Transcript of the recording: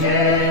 Yeah.